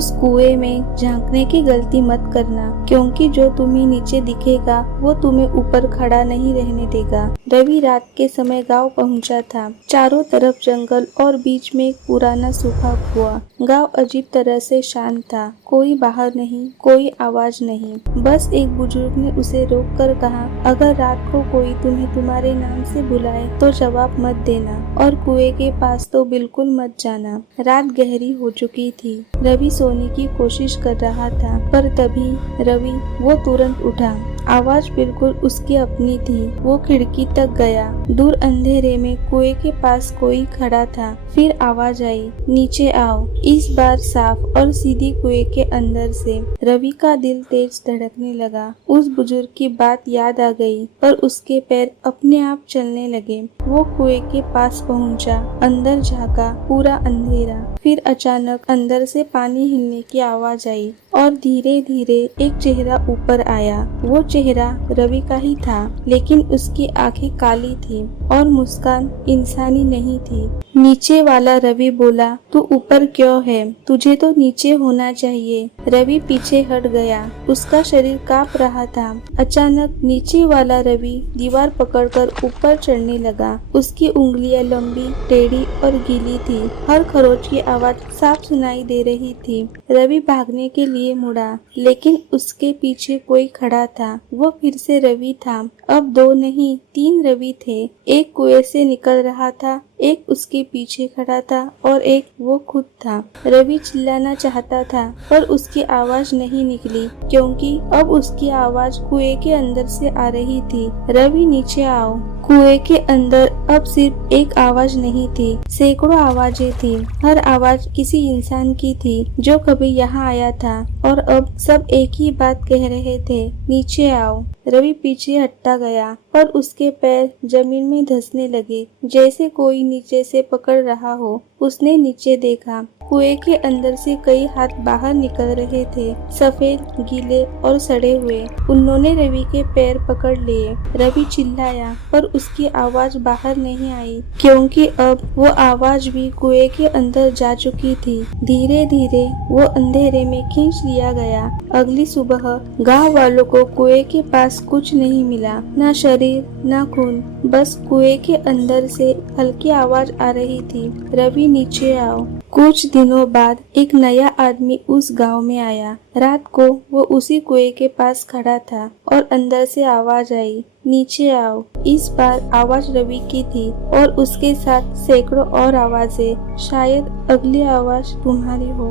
उस कुएं में झांकने की गलती मत करना, क्योंकि जो तुम्हें नीचे दिखेगा वो तुम्हें ऊपर खड़ा नहीं रहने देगा। रवि रात के समय गांव पहुंचा था। चारों तरफ जंगल और बीच में एक पुराना सूखा कुआं। गांव अजीब तरह से शांत था। कोई बाहर नहीं, कोई आवाज नहीं। बस एक बुजुर्ग ने उसे रोक कर कहा, अगर रात को कोई तुम्हें तुम्हारे नाम से बुलाए तो जवाब मत देना, और कुएं के पास तो बिल्कुल मत जाना। रात गहरी हो चुकी थी। रवि सोने की कोशिश कर रहा था, पर तभी वो तुरंत उठा। आवाज बिल्कुल उसकी अपनी थी। वो खिड़की तक गया। दूर अंधेरे में कुएं के पास कोई खड़ा था। फिर आवाज आई, नीचे आओ। इस बार साफ और सीधी कुएं के अंदर से। रवि का दिल तेज धड़कने लगा। उस बुजुर्ग की बात याद आ गई, पर उसके पैर अपने आप चलने लगे। वो कुएं के पास पहुंचा, अंदर झांका, पूरा अंधेरा। फिर अचानक अंदर से पानी हिलने की आवाज आई और धीरे धीरे एक चेहरा ऊपर आया। वो चेहरा रवि का ही था, लेकिन उसकी आंखें काली थी और मुस्कान इंसानी नहीं थी। नीचे वाला रवि बोला, तू ऊपर क्यों है? तुझे तो नीचे होना चाहिए। रवि पीछे हट गया। उसका शरीर कांप रहा था। अचानक नीचे वाला रवि दीवार पकड़कर ऊपर चढ़ने लगा। उसकी उंगलियां लंबी, टेढ़ी और गीली थी। हर खरोच की आवाज साफ सुनाई दे रही थी। रवि भागने के लिए मुड़ा, लेकिन उसके पीछे कोई खड़ा था। वो फिर से रवि था। अब 2 नहीं 3 रवि थे। एक कुएं से निकल रहा था, एक उसके पीछे खड़ा था और एक वो खुद था। रवि चिल्लाना चाहता था, पर उसकी आवाज नहीं निकली, क्योंकि अब उसकी आवाज कुएं के अंदर से आ रही थी। रवि नीचे आओ। कुएं के अंदर अब सिर्फ एक आवाज नहीं थी, सैकड़ों आवाजें थी। हर आवाज किसी इंसान की थी जो कभी यहाँ आया था, और अब सब एक ही बात कह रहे थे, नीचे आओ। रवि पीछे हटता गया, पर उसके पैर जमीन में धंसने लगे, जैसे कोई नीचे से पकड़ रहा हो। उसने नीचे देखा। कुएं के अंदर से कई हाथ बाहर निकल रहे थे, सफेद, गीले और सड़े हुए। उन्होंने रवि के पैर पकड़ लिए। रवि चिल्लाया, पर उसकी आवाज बाहर नहीं आई, क्योंकि अब वो आवाज भी कुएं के अंदर जा चुकी थी। धीरे धीरे वो अंधेरे में खींच लिया गया। अगली सुबह गांव वालों को कुएं के पास कुछ नहीं मिला, ना शरीर, ना खून। बस कुएं के अंदर से हल्की आवाज आ रही थी, रवि नीचे आओ। कुछ दिनों बाद एक नया आदमी उस गांव में आया। रात को वो उसी कुएं के पास खड़ा था और अंदर से आवाज आई, नीचे आओ। इस बार आवाज रवि की थी और उसके साथ सैकड़ों और आवाजें। शायद अगली आवाज तुम्हारी हो।